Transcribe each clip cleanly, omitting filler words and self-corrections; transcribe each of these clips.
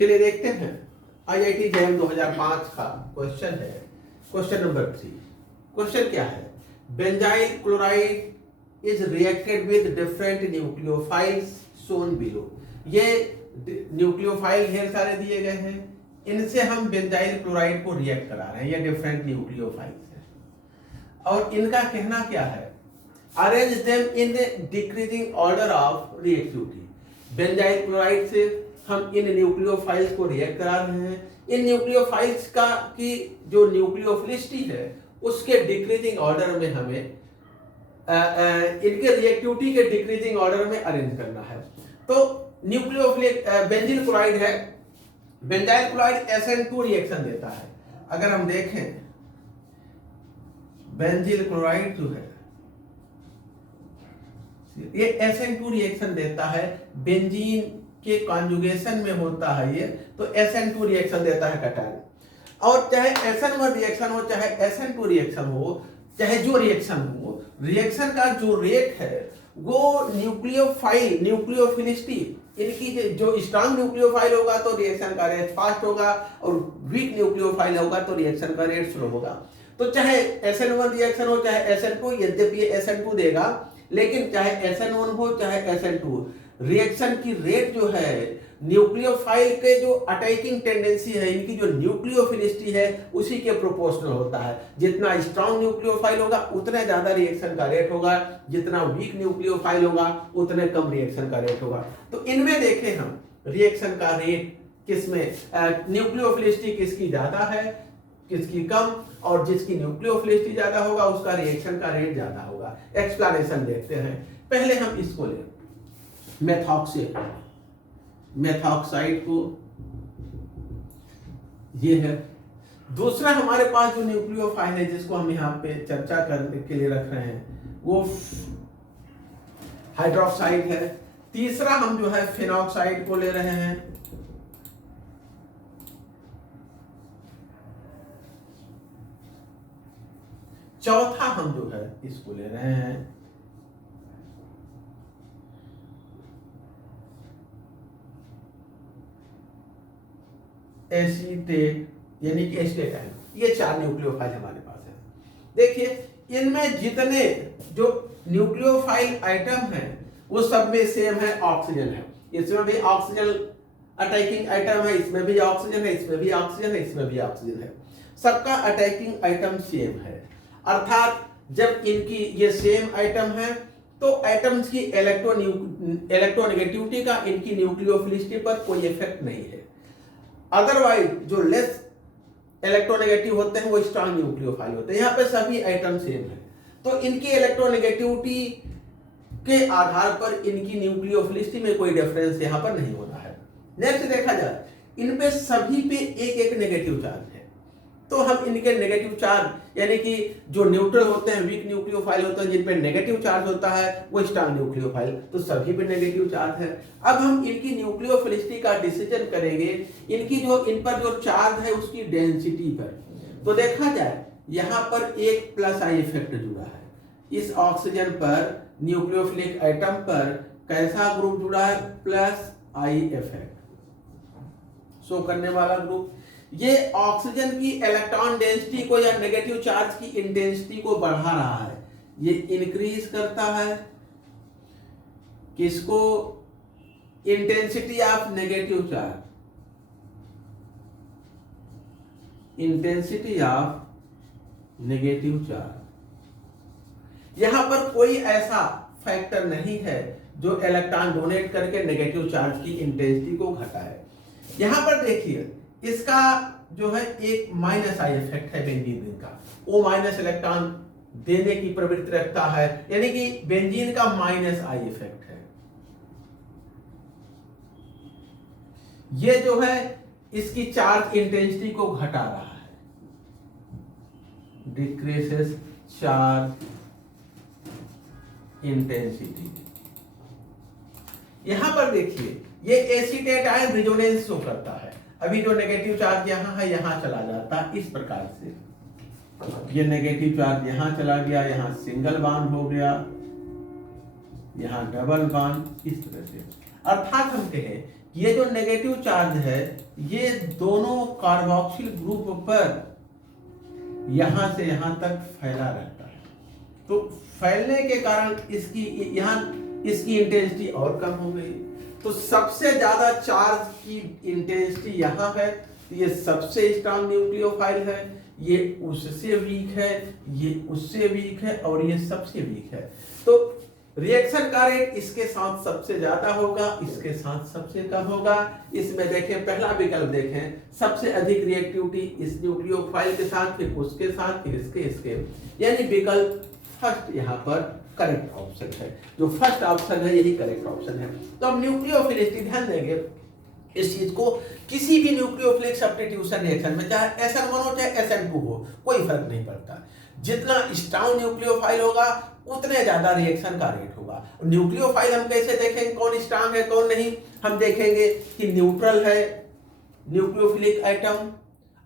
चलिए देखते हैं आईआईटी जैम 2005 का क्वेश्चन है। Question number 3। क्वेश्चन क्या है? Benzyl chloride is reacted with different nucleophiles shown below. ये न्यूक्लियोफाइल ढेर सारे दिए गए हैं, इनसे हम बेंजाइल क्लोराइड को रिएक्ट करा रहे हैं। ये डिफरेंट न्यूक्लियोफाइल्स हैं और इनका कहना क्या है? Arrange them in decreasing order of reactivity. Benzyl chloride से हम इन न्यूक्लियोफाइल्स को रिएक्ट करा रहे हैं। इन न्यूक्लियोफाइल्स का की जो न्यूक्लियोफिलिसिटी है उसके डिक्रीजिंग ऑर्डर में हमें इनके रिएक्टिविटी के डिक्रीजिंग ऑर्डर में अरेंज करना है। तो न्यूक्लियोफिलिक बेंजील क्लोराइड है, बेंजाइल क्लोराइड SN2 रिएक्शन देता है। अगर हम देखें बेंजील क्लोराइड जो है ये SN2 रिएक्शन देता है, बेंजीन के कॉन्जुगेशन में होता है ये, तो SN2 रिएक्शन देता है कटायन। और चाहे SN1 रिएक्शन हो चाहे SN2 रिएक्शन हो, चाहे जो रिएक्शन हो, रिएक्शन का जो रेट है वो न्यूक्लियोफाइल न्यूक्लियोफिलिसिटी इनकी जो स्ट्रांग न्यूक्लियोफाइल होगा तो रिएक्शन का रेट फास्ट होगा और वीक न्यूक्लियोफाइल होगा तो रिएक्शन का रेट स्लो होगा। तो चाहे SN1 रिएक्शन हो चाहे SN2, यद्यपि SN2 देगा, लेकिन चाहे SN1 हो चाहे SN2, रिएक्शन की रेट जो है न्यूक्लियोफाइल के जो अटैकिंग टेंडेंसी है, इनकी जो न्यूक्लियोफिलिसिटी है उसी के प्रोपोर्शनल होता है। जितना स्ट्रांग न्यूक्लियोफाइल होगा उतना ज्यादा रिएक्शन का रेट होगा, जितना वीक न्यूक्लियोफाइल होगा उतने कम रिएक्शन का रेट होगा। तो इनमें देखें हम रिएक्शन का रेट किसमें, न्यूक्लियोफिलिसिटी किसकी ज्यादा है किसकी कम, और जिसकी न्यूक्लियोफिलिसिटी ज्यादा होगा उसका रिएक्शन का रेट ज्यादा होगा। एक्सप्लेनेशन देखते हैं। पहले हम इसको ले मेथॉक्साइड को, ये है। दूसरा हमारे पास जो न्यूक्लियोफाइल है जिसको हम यहाँ पे चर्चा करने के लिए रख रहे हैं वो हाइड्रोक्साइड है। तीसरा हम जो है फिनॉक्साइड को ले रहे हैं। चौथा हम जो है इसको ले रहे हैं एसीटेट यानी कि एस्टेटाइन। ये 4 न्यूक्लियोफाइल हमारे पास है। देखिए इनमें जितने जो न्यूक्लियोफाइल आइटम है वो सब में सेम है, ऑक्सीजन है। इसमें भी ऑक्सीजन अटैकिंग आइटम है, इसमें भी ऑक्सीजन है, इसमें भी ऑक्सीजन है, इसमें भी ऑक्सीजन है। सबका अटैकिंग आइटम सेम है। अर्थात जब इनकी ये सेम आइटम है तो एटम्स की इलेक्ट्रोनेगेटिविटी का इनकी न्यूक्लियोफिलिसिटी पर कोई इफेक्ट नहीं है। अदरवाइज जो लेस इलेक्ट्रोनेगेटिव होते हैं वो स्ट्रांग न्यूक्लियोफाइल होते हैं। यहाँ पे सभी आइटम सेम है तो इनकी इलेक्ट्रोनेगेटिविटी के आधार पर इनकी न्यूक्लियोफिलिसिटी में कोई डिफरेंस यहाँ पर नहीं होना है। नेक्स्ट देखा जाए, इन पे सभी पे एक एक नेगेटिव चार्ज है, तो हम इनके नेगेटिव चार्ज यानी कि जो न्यूट्रल होते हैं, वीक न्यूक्लियोफाइल होते हैं, जिन पे नेगेटिव चार्ज होता है वो स्ट्रांग न्यूक्लियोफाइल, तो सभी पे नेगेटिव चार्ज है। अब हम इनकी न्यूक्लियोफिलिसिटी का डिसीजन करेंगे इनकी जो इन पर जो चार्ज है उसकी डेंसिटी पर। तो देखा जाए यहाँ पर एक प्लस आई इफेक्ट जुड़ा है। इस ऑक्सीजन पर न्यूक्लियोफिलिक आइटम पर कैसा ग्रुप जुड़ा है? प्लस आई इफेक्ट शो करने वाला ग्रुप। ये ऑक्सीजन की इलेक्ट्रॉन डेंसिटी को या नेगेटिव चार्ज की इंटेंसिटी को बढ़ा रहा है, ये इंक्रीज करता है किसको? Intensity of negative charge, intensity of negative charge. यहां पर कोई ऐसा फैक्टर नहीं है जो इलेक्ट्रॉन डोनेट करके नेगेटिव चार्ज की इंटेंसिटी को घटाए। यहां पर देखिए इसका जो है एक माइनस आई इफेक्ट है बेंजीन का, वो माइनस इलेक्ट्रॉन देने की प्रवृत्ति रखता है, यानी कि बेंजीन का माइनस आई इफेक्ट है। ये जो है इसकी चार्ज इंटेंसिटी को घटा रहा है, डिक्रीजेस चार्ज इंटेंसिटी। यहां पर देखिए ये एसीटेट आयन रिजोनेंस शो करता है। अभी जो नेगेटिव चार्ज यहाँ है यहाँ चला जाता है इस प्रकार से, ये नेगेटिव चार्ज यहाँ चला गया, यहाँ सिंगल बॉन्ड हो गया, यहाँ डबल बॉन्ड, इस तरह से। अर्थात हम कहें ये जो नेगेटिव चार्ज है ये दोनों कार्बोक्सिल ग्रुप पर यहां से यहां तक फैला रहता है। तो फैलने के कारण इसकी इसकी इंटेंसिटी और कम हो गई। तो सबसे ज्यादा चार्ज की इंटेंसिटी यहां है, तो ये सबसे स्ट्रांग न्यूक्लियोफाइल है, ये उससे वीक है, ये उससे वीक है और ये सबसे वीक है। तो रिएक्शन का रेट इसके साथ सबसे ज्यादा होगा, इसके साथ सबसे कम होगा। इसमें देखें पहला विकल्प देखें, सबसे अधिक रिएक्टिविटी इस न्यूक्लियोफाइल के साथ, फिर उसके साथ, फिर इसके, यानी विकल्प फर्स्ट यहाँ पर करेक्ट ऑप्शन है। जो फर्स्ट ऑप्शन है यही करेक्ट ऑप्शन है। तो अब न्यूक्लियोफिलिसिटी ध्यान देंगे इस चीज को, किसी भी न्यूक्लियोफिलिक सब्स्टिट्यूशन रिएक्शन में चाहे SN1 हो चाहे SN2 हो कोई फर्क नहीं पड़ता, जितना स्ट्रांग न्यूक्लियोफाइल होगा उतने ज्यादा रिएक्शन का रेट होगा। न्यूक्लियोफाइल हम कैसे देखेंगे कौन स्ट्रांग है कौन नहीं, हम देखेंगे कि न्यूट्रल है nucleophilic item,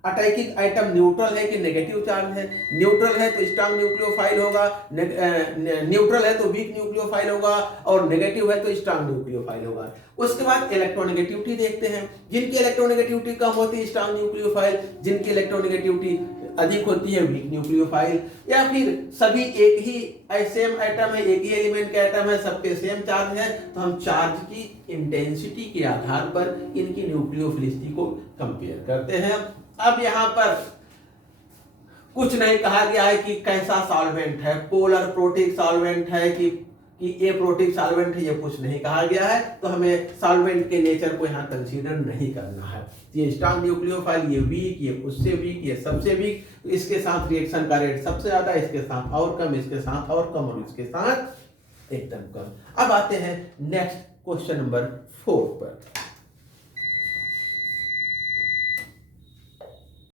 attacking item neutral है कि नेगेटिव चार्ज है। न्यूट्रल है तो स्ट्रांग न्यूक्लियोफाइल होगा, न्यूट्रल है तो वीक न्यूक्लियोफाइल होगा, और नेगेटिव है तो स्ट्रांग न्यूक्लियोफाइल होगा। उसके बाद इलेक्ट्रोनेगेटिविटी देखते हैं, जिनकी इलेक्ट्रोनेगेटिविटी कम होती है स्ट्रांग न्यूक्लियोफाइल, जिनकी इलेक्ट्रोनेगेटिविटी अधिक होती है वीक न्यूक्लियोफाइल, या फिर सभी एक ही सेम आइटम है, एक ही एलिमेंट के आइटम है, सब पे सेम चार्ज है, तो हम चार्ज की इंटेंसिटी के आधार पर इनकी न्यूक्लियोफिलिसिटी को कंपेयर करते हैं। अब यहां पर कुछ नहीं कहा गया है कि कैसा सॉल्वेंट है, पोलर प्रोटिक सॉल्वेंट है कि ए प्रोटिक सॉल्वेंट है, ये कुछ नहीं कहा गया है। तो हमें सॉल्वेंट के नेचर को यहाँ कंसीडर नहीं करना है। ये स्ट्रांग न्यूक्लियोफाइल, ये वीक, ये उससे वीक, ये सबसे वीक, तो इसके साथ रिएक्शन का रेट सबसे ज्यादा, इसके साथ और कम, इसके साथ और कम, और इसके साथ एकदम कम। अब आते हैं नेक्स्ट क्वेश्चन नंबर 4 पर।